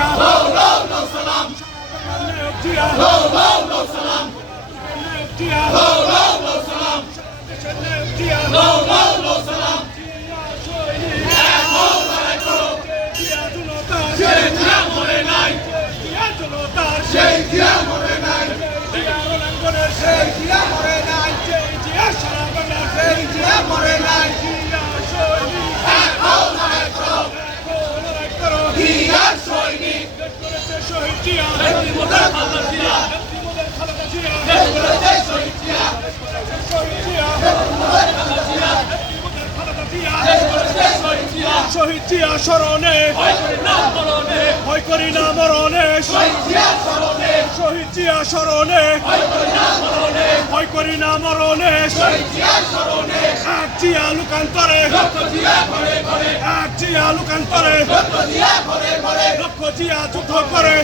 সালাম। নায়ক জিয়া লো লো লো সালাম। দেশের নায়ক জিয়া লো লো লো সালাম জিয়া শহীদ এক হও লড়াই করো সেই জিয়া মরে নাই। সেই জিয়া মরে নাই জিয়া রণাঙ্গনের সেই জিয়া মরে নাই জিয়া সারা বাংলার সেই জিয়া মরে নাই জিয়া শহীদ এক হও লড়াই করো লড়াই করো জিয়ার সৈনিক দেশ করেছে শহীদ জিয়া মোদের খালেদা জিয়া নেত্রী মোদের খালেদা জিয়া দেশ করেছে শহীদ জিয়া শহীদ জিয়া মোদের খালেদা জিয়া মোদের খালেদা জিয়া দেশ করেছে শহীদ জিয়া শহীদ জিয়া স্মরণে ভয় করি না মরণে শহীদ জিয়া স্মরণে ভয় করি না মরণে এক জিয়া লুকান্তরে। জিয়া লুকান্তরে। লক্ষ জিয়া যুদ্ধ করে।